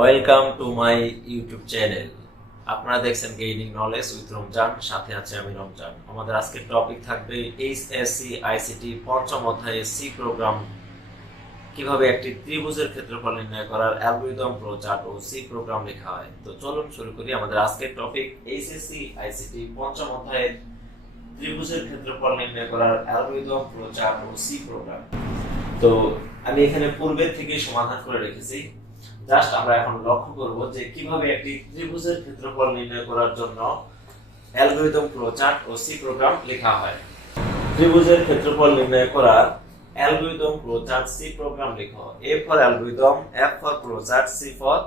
Welcome to my YouTube channel. আপনারা দেখছেন gaining knowledge with Ramzan, সাথে আছে আমি রমজান। আমাদের আজকের টপিক থাকবে HSC ICT পঞ্চম অধ্যায়ে সি প্রোগ্রাম, কিভাবে একটি ত্রিভুজের ক্ষেত্রফল নির্ণয় করার অ্যালগরিদম, ফ্লোচার্ট ও সি প্রোগ্রাম লেখা হয়। তো চলুন শুরু করি। আমাদের আজকের টপিক HSC ICT পঞ্চম অধ্যায়ের ত্রিভুজের ক্ষেত্রফল নির্ণয় করার অ্যালগরিদম, ফ্লোচার্ট ও সি প্রোগ্রাম। তো আমি এখানে পূর্বের থেকে সমাধান করে রেখেছি। জাস্ট আমরা এখন লক্ষ্য করব যে কিভাবে একটি ত্রিভুজের ক্ষেত্রফল নির্ণয় করার জন্য অ্যালগরিদম, ফ্লোচার্ট ও সি প্রোগ্রাম লেখা হয়। ত্রিভুজের ক্ষেত্রফল নির্ণয় করার অ্যালগরিদম, ফ্লোচার্ট, সি প্রোগ্রাম লেখো। A for algorithm, F for flowchart, C for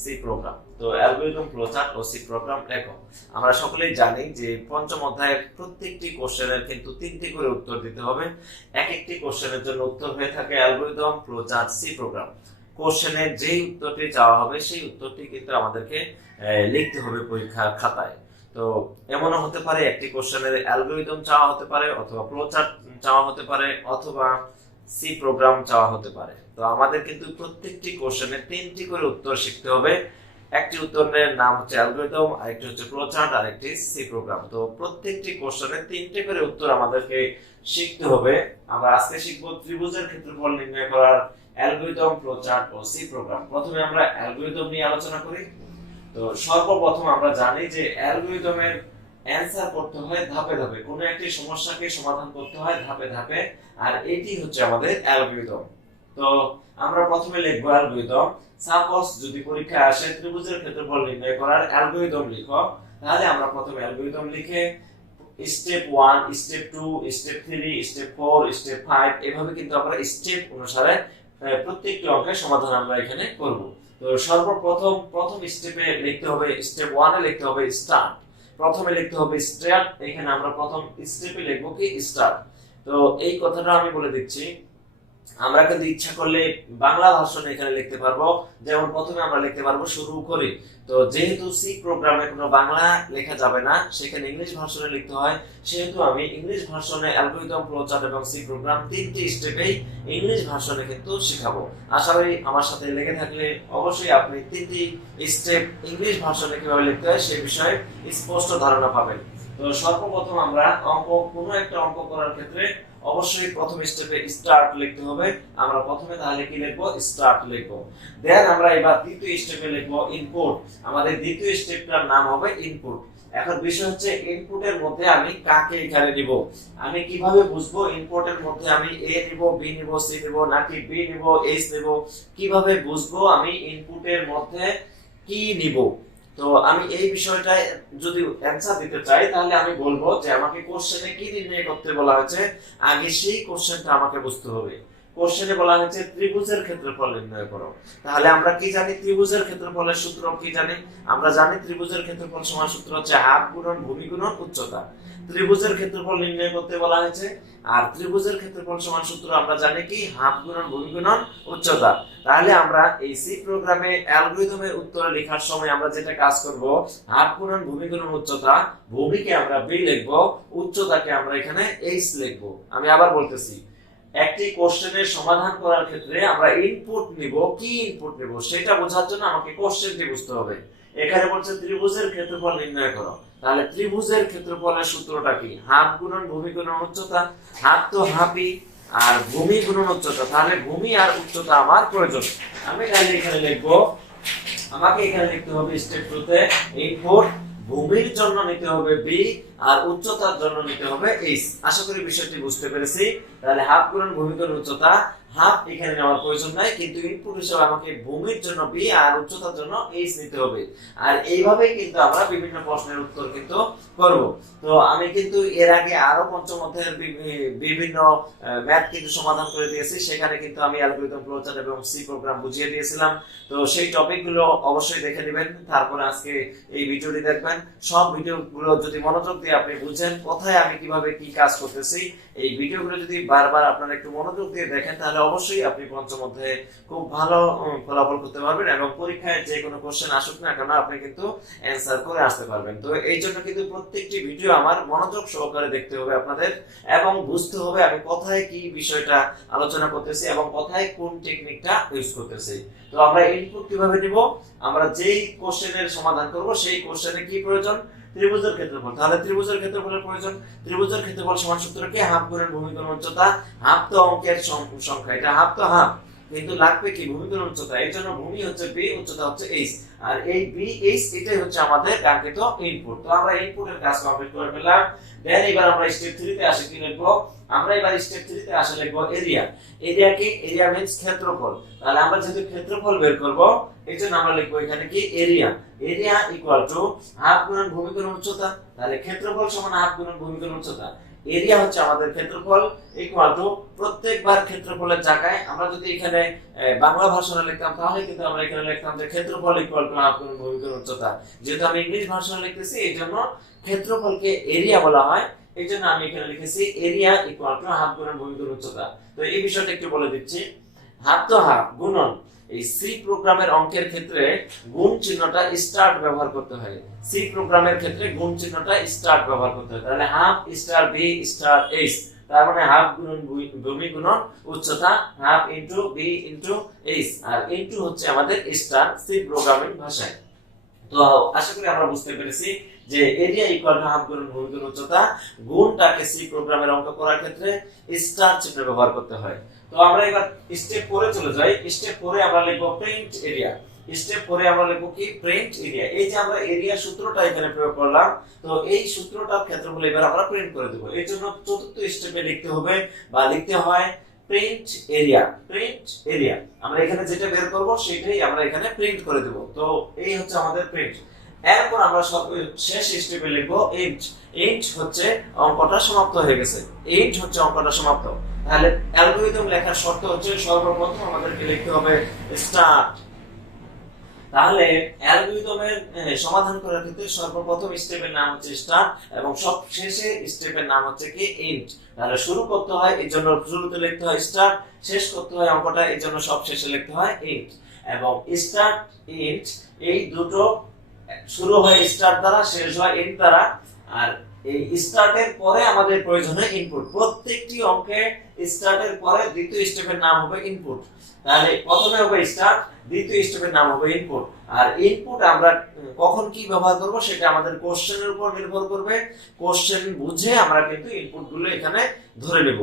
C program. তো অ্যালগরিদম, ফ্লোচার্ট ও সি প্রোগ্রাম লেখো। আমরা সকলেই জানি যে পঞ্চম অধ্যায়ের প্রত্যেকটি কোশ্চেনের কিন্তু তিনটি করে উত্তর দিতে হবে। এক একটি কোশ্চেনের জন্য উত্তর হয়ে থাকে অ্যালগরিদম, ফ্লোচার্ট, সি প্রোগ্রাম। কোশ্চেনের যেই উত্তরটি চাওয়া হবে সেই উত্তরটি কিন্তু আমাদেরকে লিখতে হবে পরীক্ষার খাতায়। তো এমনও হতে পারে একটি কোশ্চেনের অ্যালগরিদম চাওয়া হতে পারে, অথবা ফ্লোচার্ট চাওয়া হতে পারে, অথবা সি প্রোগ্রাম চাওয়া হতে পারে। তো আমাদের কিন্তু প্রত্যেকটি কোশ্চেনের তিনটি করে উত্তর শিখতে হবে। একটি উত্তরের নাম হচ্ছে অ্যালগরিদম, আরেকটি হচ্ছে ফ্লোচার্ট, আরেকটি সি প্রোগ্রাম। তো প্রত্যেকটি কোশ্চেনের তিনটি করে উত্তর আমাদেরকে শিখতে হবে। আমরা আজকে শিখব ত্রিভুজের ক্ষেত্রফল নির্ণয় করার অ্যালগরিদম, ফ্লোচার্ট ও সি প্রোগ্রাম। প্রথমে আমরা অ্যালগরিদম নিয়ে আলোচনা করি। তো সর্বপ্রথম আমরা জানি যে অ্যালগরিদমের অ্যানসার করতে হয় ধাপে ধাপে, কোনো একটি সমস্যাকে সমাধান করতে হয় ধাপে ধাপে, আর এটি হচ্ছে আমাদের অ্যালগরিদম। তো আমরা প্রথমে লিখব অ্যালগরিদম। সাপোজ যদি পরীক্ষায় আসে ত্রিভুজের ক্ষেত্রফল নির্ণয় করার অ্যালগরিদম লিখো, তাহলে আমরা প্রথমে অ্যালগরিদম লিখে step 1, step 2, step 3, step 4, step 5 এভাবে কিন্তু আমরা স্টেপ অনুসারে প্রত্যেকটি অঙ্কের সমাধান আমরা এখানে করব। তো সর্বপ্রথম প্রথম স্টেপে লিখতে হবে, স্টেপ 1 এ লিখতে হবে স্টার্ট। প্রথমে লিখতে হবে স্টার্ট। এখানে আমরা প্রথম স্টেপে লিখব কি স্টার্ট। তো এই কথাটা আমি বলে দিচ্ছি, আমরা কিন্তু ইচ্ছা করলে বাংলা ভার্সনে এখানে লিখতে পারবো। যেমন প্রথমে আমরা লিখতে পারবো শুরু করি। তো যেহেতু সি প্রোগ্রামে কোনো বাংলা লেখা যাবে না, সেখানে ইংলিশ ভার্সনে লিখতে হয়, সেহেতু আমি ইংলিশ ভার্সনে অ্যালগরিদম, ফ্লোচার্ট এবং সি প্রোগ্রাম তিনটি স্টেপেই ইংলিশ ভার্সনে কিন্তু শেখাবো। আশা করি আমার সাথে লেগে থাকলে অবশ্যই আপনি তিনটি স্টেপ ইংলিশ ভার্সনে কিভাবে লিখতে হয় সে বিষয়ে স্পষ্ট ধারণা পাবেন। তো সর্বপ্রথম আমরা কোনো একটা অঙ্ক করার ক্ষেত্রে অবশ্যই প্রথম স্টেপে স্টার্ট লিখতে হবে। আমরা প্রথমে তাহলে কি লিখবো? স্টার্ট লিখবো। দেন আমরা এবার দ্বিতীয় স্টেপে লিখবো ইনপুট। আমাদের দ্বিতীয় স্টেপটার নাম হবে ইনপুট। এখন বিষয় হচ্ছে ইনপুটের মধ্যে আমি কাকে এখানে নিব, আমি কিভাবে বুঝবো ইনপুটের মধ্যে আমি এ নিব, বি নিব, সি নিব, নাকি বি নিব, এইচ নিব, কিভাবে বুঝবো আমি ইনপুটের মধ্যে কি নিব। তো আমি এই বিষয়টা যদি অ্যানসার দিতে চাই, তাহলে আমি বলবো যে আমাকে কোশ্চেনে কি নির্ণয় করতে বলা হয়েছে, আগে সেই কোশ্চেনটা আমাকে বুঝতে হবে। কোশ্চেনে বলা হয়েছে ত্রিভুজের ক্ষেত্রফল নির্ণয় করো। তাহলে আমরা কি জানি? ত্রিভুজের ক্ষেত্রফলের সূত্র কি জানি? আমরা জানি ত্রিভুজের ক্ষেত্রফল সমান সূত্র হচ্ছে হাফ গুণন ভূমি গুণন উচ্চতা। ত্রিভুজের ক্ষেত্রফল নির্ণয় করতে বলা হয়েছে, আর ত্রিভুজের ক্ষেত্রফল সমান সূত্র আমরা জানি কি? হাফ গুণন ভূমি গুণন উচ্চতা। তাহলে আমরা এই সি প্রোগ্রামে অ্যালগরিদমের উত্তর লেখার সময় আমরা যেটা কাজ করব, হাফ গুণন ভূমি গুণন উচ্চতা, ভূমিকে আমরা বি লিখব, উচ্চতাকে আমরা এখানে এইচ লিখব। আমি আবার বলতেছি, একটি কোশ্চেনের সমাধান করার ক্ষেত্রে আমরা ইনপুট নিব, কি ইনপুট নিব সেটা বোঝার জন্য আমাকে কোশ্চেনটি বুঝতে হবে। এখানে বলছে ত্রিভুজের ক্ষেত্রফল নির্ণয় করো, তাহলে ত্রিভুজের ক্ষেত্রফলের সূত্রটা কি? হাফ গুণন ভূমি গুণন উচ্চতা। হাফ তো হাফই, আর ভূমি গুণন উচ্চতা, তাহলে ভূমি আর উচ্চতা আমার প্রয়োজন। আমি তাহলে এখানে লিখবো, আমাকে এখানে লিখতে হবে স্টেপ 2 তে ইনপুট, ভূমির জন্য নিতে হবে বি, আর উচ্চতার জন্য নিতে হবে এইচ। আশা করি বিষয়টি বুঝতে পেরেছি। তাহলে হাফ গুণন ভূমি গুণন উচ্চতা, হাফ এখানে নেওয়ার প্রয়োজন নাই, কিন্তু ইনপুট হিসেবে আমাকে ভূমির জন্য বি আর উচ্চতার জন্য এইচ নিতে হবে। আর এইভাবেই কিন্তু আমরা বিভিন্ন প্রশ্নের উত্তর কিন্তু করব। তো আমি কিন্তু এর আগে আরো পঞ্চম অধ্যায়ের বিভিন্ন ম্যাথ কিন্তু সমাধান করে দিয়েছি, সেখানে কিন্তু আমি অ্যালগরিদম, ফ্লোচার্ট এবং সি প্রোগ্রাম বুঝিয়ে দিয়েছিলাম। তো সেই টপিকগুলো অবশ্যই দেখে নেবেন, তারপরে আজকে এই ভিডিওটি দেখবেন। সব ভিডিওগুলো যদি মনোযোগ দিয়ে আপনি বুঝেন কোথায় আমি কিভাবে কি কাজ করতেছি, এই ভিডিওগুলো যদি বারবার আপনারা একটু মনোযোগ দিয়ে দেখেন, তাহলে অবশ্যই আপনি পঞ্চম অধ্যায়ে খুব ভালো ফলাফল করতে পারবেন এবং পরীক্ষায় যে কোনো কোশ্চেন আসুক না কেন আপনি কিন্তু অ্যান্সার করে আসতে পারবেন। তো এই জন্য কিন্তু প্রত্যেকটি ভিডিও আমার মনোযোগ সহকারে দেখতে হবে আপনাদের এবং বুঝতে হবে আমি কোথায় কি বিষয়টা আলোচনা করতেছি এবং কোথায় কোন টেকনিকটা ইউজ করতেছি। তো আমরা ইনপুট কিভাবে নিব, আমরা যেই কোশ্চেনের সমাধান করব সেই কোশ্চেনে কি প্রয়োজন, ত্রিভুজের ক্ষেত্রফল। তাহলে ত্রিভুজের ক্ষেত্রফলের প্রয়োজন, ত্রিভুজের ক্ষেত্রফল সমান সূত্র কি, হাফ গুণন ভূমি গুণন উচ্চতা। হাফ তো অঙ্কের সংখ্যা, এটা হাফ তো হাফ, কিন্তু লাগবে কি ভূমি গুণন উচ্চতা। এই জন্য ভূমি হচ্ছে b, উচ্চতা হচ্ছে h, আর এই b h এটাই হচ্ছে আমাদের কাঙ্ক্ষিত ইনপুট। তো আমরা ইনপুটের কাজ কমপ্লিট করে ফেললাম। দেন এবার আমরা স্টেপ 3 তে আসি, কি লিখবো আমরা এবার স্টেপ 3 তে আসলে লিখবো এরিয়া। এরিয়া কি, এরিয়া মিন্স ক্ষেত্রফল। তাহলে আমরা যেহেতু ক্ষেত্রফল বের করব এই জন্য আমরা লিখবো এখানে কি area. Area equal to half গুণন ভূমি গুণন উচ্চতা। তাহলে ক্ষেত্রফল সমান হাফ গুণন ভূমি গুণন উচ্চতা। এরিয়া হচ্ছে আমাদের ক্ষেত্রফল ইকুয়াল টু প্রত্যেকবার ক্ষেত্রফলের জায়গায় আমরা যদি এখানে বাংলা ভাষায় লিখতাম তাহলে কিন্তু আমরা এখানে লিখতাম যে ক্ষেত্রফল ইকুয়াল টু হাফ গুণন ভূমি গুণন উচ্চতা। যেহেতু আমি ইংলিশ ভাষায় লিখতেছি এই জন্য ক্ষেত্রফলকে এরিয়া বলা হয়, এই জন্য আমি এখানে লিখেছি এরিয়া ইকুয়াল টু হাফ গুণন ভূমি গুণন উচ্চতা। তো এই বিষয়টা একটু বলে দিচ্ছি। হাফ তো হাফ গুণন, এই সি প্রোগ্রামের অঙ্কের ক্ষেত্রে গুণ চিহ্নটা স্টার্ট ব্যবহার করতে হয়। সি প্রোগ্রামের ক্ষেত্রে গুণ চিহ্নটা স্টার্ট ব্যবহার করতে হয়। তাহলে half star B star H, তার মানে হাফ গুণন ভূমি গুণন উচ্চতা, half into B into H, আর ইনটু হচ্ছে আমাদের স্টার সি প্রোগ্রামিং ভাষায়। তো আশা করি আমরা বুঝতে পেরেছি যে এরিয়া ইকুয়াল টু হাফ গুণন ভূমি গুণন উচ্চতা। গুণটাকে সি প্রোগ্রামের অঙ্ক করার ক্ষেত্রে স্টার চিহ্ন ব্যবহার করতে হয়। তো আমরা এবার স্টেপ 4 এ চলে যাই। স্টেপ 4 এ আমরা লিখব প্রিন্ট এরিয়া। স্টেপ 4 এ আমরা লিখব কি প্রিন্ট এরিয়া। এই যে আমরা এরিয়া সূত্রটা এখানে প্রয়োগ করলাম, তো এই সূত্রটার ক্ষেত্রফল এবার আমরা প্রিন্ট করে দেব। এর জন্য চতুর্থ স্টেপে লিখতে হবে বা লিখতে হয় প্রিন্ট এরিয়া। প্রিন্ট এরিয়া আমরা এখানে যেটা বের করব সেটাই আমরা এখানে প্রিন্ট করে দেব। তো এই হচ্ছে আমাদের প্রিন্ট। এরপর আমরা শেষ স্টেপে লিখব ইন্ট। ইন্ট হচ্ছে অঙ্কটা সমাপ্ত হয়ে গেছে, ইন্ট হচ্ছে অঙ্কটা সমাপ্ত। তাহলে অ্যালগরিদম লেখার শর্ত হচ্ছে সর্বপ্রথম আমাদেরকে লিখতে হবে স্টার্ট। তাহলে অ্যালগরিদমের সমাধান করার ক্ষেত্রে সর্বপ্রথম স্টেপের নাম হচ্ছে স্টার্ট এবং সবশেষে স্টেপের নাম হচ্ছে কি ইন্ট। তাহলে শুরু করতে হয় এই জন্য শুরুতে লিখতে হয় স্টার্ট, শেষ করতে হয় অঙ্কটা এই জন্য সবশেষে লিখতে হয় ইন্ট। এবং স্টার্ট ইন্ট এই দুটো শুরু হয় স্টার্ট দ্বারা, শেষ হয় ইন্ট দ্বারা। আর এই স্টার্টের পরে আমাদের প্রয়োজন হয় ইনপুট। প্রত্যেকটি অঙ্কে স্টার্টের পরে দ্বিতীয় স্টেপের নাম হবে ইনপুট। তাহলে প্রথমে হবে স্টার্ট, দ্বিতীয় স্টেপের নাম হবে ইনপুট। আর ইনপুট আমরা কখন কি ব্যবহার করব সেটা আমাদের কোশ্চেনের উপর নির্ভর করবে। কোশ্চেন বুঝে আমরা কিন্তু ইনপুট গুলো এখানে ধরে নেব।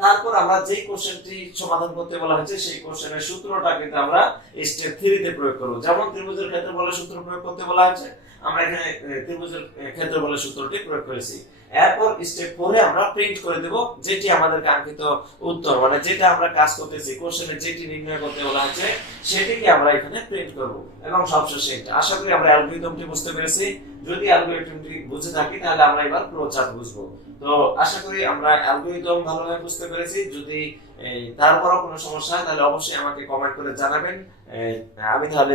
তারপর আমরা যে কোশ্চেনটি সমাধান করতে বলা হয়েছে সেই কোশ্চেনের সূত্রটা কিন্তু আমরা স্টেপ 3 তে প্রয়োগ করব। যেমন ত্রিভুজের ক্ষেত্রফলের সূত্র প্রয়োগ করতে বলা হয়েছে, আমরা এখানে ত্রিভুজের ক্ষেত্রফলের সূত্রটি প্রয়োগ করেছি। এরপর স্টেপ 4 এ আমরা প্রিন্ট করে দেব যেটি আমাদের কাঙ্ক্ষিত উত্তর, মানে যেটা আমরা কাজ করতেছি কোশ্চেনে যেটি নির্ণয় করতে বলা হয়েছে সেটিকে আমরা এখানে প্রিন্ট করব। এবং সবশেষে এটা আশা করি আমরা অ্যালগরিদমটি বুঝতে পেরেছি। যদি অ্যালগরিদমটি বুঝে থাকি তাহলে আমরা এবার ফ্লোচার্ট বুঝবো। তো আশা করি আমরা অ্যালগরিদম ভালোভাবে বুঝতে পেরেছি। যদি তারপরও কোনো সমস্যা হয় তাহলে অবশ্যই আমাকে কমেন্ট করে জানাবেন। আমি তাহলে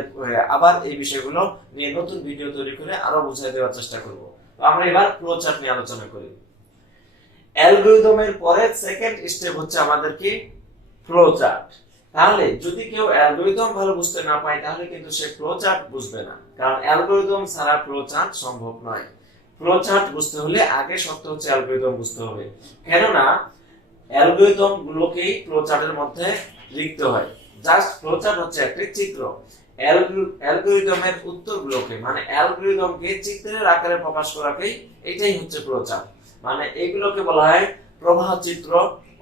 আবার এই বিষয়গুলো নিয়ে নতুন ভিডিও তৈরি করে আরো বুঝিয়ে দেওয়ার চেষ্টা করব। তো আমরা এবার ফ্লোচার্ট নিয়ে আলোচনা করি। অ্যালগরিদমের পরে সেকেন্ড স্টেপ হচ্ছে আমাদের কি ফ্লোচার্ট। তাহলে যদি কেউ অ্যালগরিদম ভালো বুঝতে না পায় তাহলে কিন্তু সে ফ্লোচার্ট বুঝবে না, কারণ অ্যালগরিদম ছাড়া ফ্লোচার্ট সম্ভব নয়। ফ্লোচার্ট বুঝতে হলে আগে শর্ত হচ্ছে অ্যালগরিদম বুঝতে হবে, কেননা অ্যালগরিদম গুলোকেই ফ্লোচার্টের মধ্যে লিখতে হয়। জাস্ট ফ্লোচার্ট হচ্ছে একটি চিত্র। অ্যালগরিদমের উত্তরগুলোকে মানে অ্যালগরিদমকে চিত্রের আকারে প্রকাশ করাকেই এটাই হচ্ছে ফ্লোচার্ট। মানে এগুলোকে বলা হয় প্রবাহ চিত্র,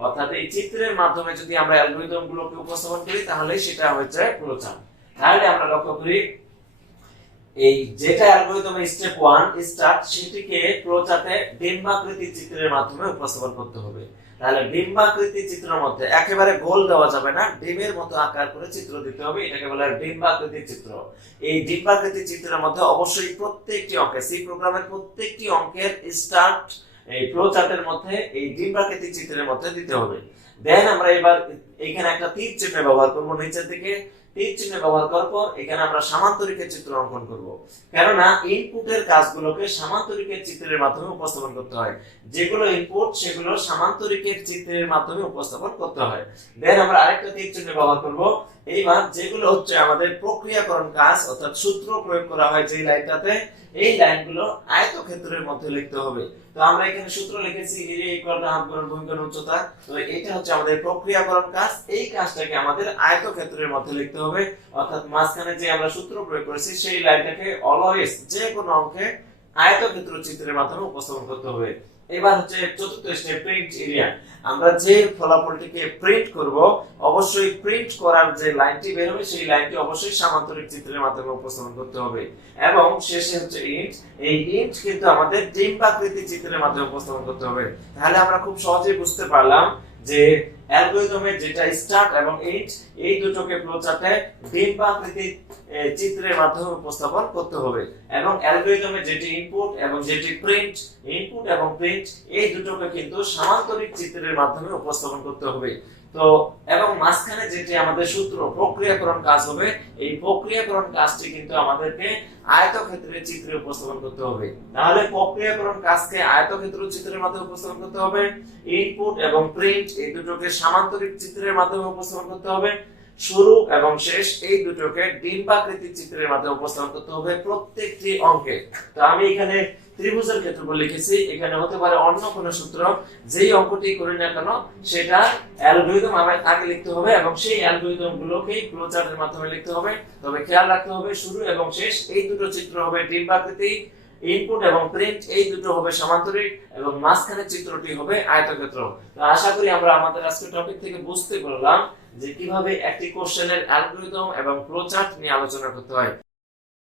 অর্থাৎ এই চিত্রের মাধ্যমে যদি আমরা অ্যালগরিদম গুলোকে উপস্থাপন করি তাহলে সেটা হচ্ছে ফ্লোচার্ট। তাহলে আমরা লক্ষ্য করি এই যেটা অ্যালগরিদমের স্টেপ 1 স্টার্ট সেটিকে ফ্লোচার্টে ডিম্বাকৃতি চিত্রের মাধ্যমে উপস্থাপন করতে হবে। তাহলে ডিম্বাকৃতি চিত্রের মধ্যে একেবারে গোল দেওয়া যাবে না, ডিমের মতো আকার করে চিত্র দিতে হবে, এটাকে বলা হয় ডিম্বাকৃতি চিত্র। এই ডিম্বাকৃতি চিত্রের মধ্যে অবশ্যই প্রত্যেকটি অঙ্কে সি প্রোগ্রামের প্রত্যেকটি অঙ্কের স্টার্ট এই ফ্লোচার্টের মধ্যে এই ডিম্বাকৃতি চিত্রের মধ্যে দিতে হবে। দেন আমরা এবার এখানে একটা তীর চিহ্ন ব্যবহার করব, নিচের দিকে তীর চিহ্ন ব্যবহার করার পর এখানে আমরা সামান্তরিকের চিত্র অঙ্কন করব। কেননা ইনপুটের কাজগুলোকে সামান্তরিকের চিত্রের মাধ্যমে উপস্থাপন করতে হয়, যেগুলো ইনপুট সেগুলো সামান্তরিকের চিত্রের মাধ্যমে উপস্থাপন করতে হয়। দেন আমরা আরেকটা তীর চিহ্ন ব্যবহার করব। এইবার যেগুলো হচ্ছে আমাদের প্রক্রিয়াকরণ কাজ অর্থাৎ সূত্র প্রয়োগ করা হয় যে লাইনটাতে, এই লাইনগুলো আয়তক্ষেত্রের মধ্যে লিখতে হবে। তো আমরা এখানে সূত্র লিখেছি এরিয়া ইকুয়াল টু হাফ গুণন ভূমি গুণন উচ্চতা। তো এটা হচ্ছে আমাদের প্রক্রিয়াকরণ কাজ, এই কাজটাকে আমাদের আয়তক্ষেত্রের মধ্যে লিখতে হবে, অর্থাৎ মাঝখানে যে আমরা সূত্র প্রয়োগ করেছি সেই লাইনটাকে অলওয়েজ যে কোনো অঙ্কে আয়তক্ষেত্র চিত্রের মাধ্যমে উপস্থাপন করতে হবে। এবার হচ্ছে চতুর্থ স্টেপ, প্রিন্ট এরিয়া। আমরা যে ফলাফলটিকে প্রিন্ট করব অবশ্যই প্রিন্ট করার যে লাইনটি বের হবে সেই লাইনটি অবশ্যই সামান্তরিক চিত্রের মাধ্যমে উপস্থাপন করতে হবে। এবং শেষে হচ্ছে ইন্ট, এই ইন্ট কিন্তু আমাদের ডিম্বাকৃতি চিত্রের মাধ্যমে উপস্থাপন করতে হবে। তাহলে আমরা খুব সহজেই বুঝতে পারলাম যে অ্যালগরিদমের যেটা স্টার্ট এবং ইন্ট, এই দুটোকে ফ্লোচার্টে ডিম্বাকৃতি চিত্রের মাধ্যমে উপস্থাপন করতে হবে। এবং অ্যালগরিদমের যেটি ইনপুট এবং যেটি প্রিন্ট, ইনপুট এবং প্রিন্ট এই দুটোকে কিন্তু সামান্তরিক চিত্রের মাধ্যমে উপস্থাপন করতে হবে। তো এবং মাঝখানে যেটি আমাদের সূত্র প্রক্রিয়াকরণ কাজ হবে, এই প্রক্রিয়াকরণ কাজটি কিন্তু আমাদেরকে আয়তক্ষেত্রের চিত্রে উপস্থাপন করতে হবে। তাহলে প্রক্রিয়াকরণ কাজকে আয়তক্ষেত্র চিত্রের মাধ্যমে উপস্থাপন করতে হবে, ইনপুট এবং প্রিন্ট এই দুটোকে সামান্তরিক চিত্রের মাধ্যমে উপস্থাপন করতে হবে, শুরু এবং শেষ এই দুটোকে ডিম্বাকৃতি চিত্রের মাধ্যমে উপস্থাপন করতে হবে প্রত্যেকটি অঙ্কে। তো আমি এখানে ত্রিভুজের ক্ষেত্রফল লিখেছি, এখানে হতে পারে অন্য কোনো সূত্র, যেই অঙ্কটি করি না কেন সেটা অ্যালগরিদম আগে লিখতে হবে এবং সেই অ্যালগরিদম গুলোকেই ফ্লোচার্টের মাধ্যমে লিখতে হবে। তবে খেয়াল রাখতে হবে শুরু এবং শেষ এই দুটো চিত্র হবে ডিম্বাকৃতি, ইনপুট এবং প্রিন্ট এই দুটো হবে সামান্তরিক এবং মাঝখানের চিত্রটি হবে আয়তক্ষেত্র। তো আশা করি আমরা আমাদের আজকের টপিক থেকে বুঝতে পারলাম যে কিভাবে একটি কোশ্চেনের অ্যালগরিদম এবং ফ্লোচার্ট নিয়ে আলোচনা করতে হয়।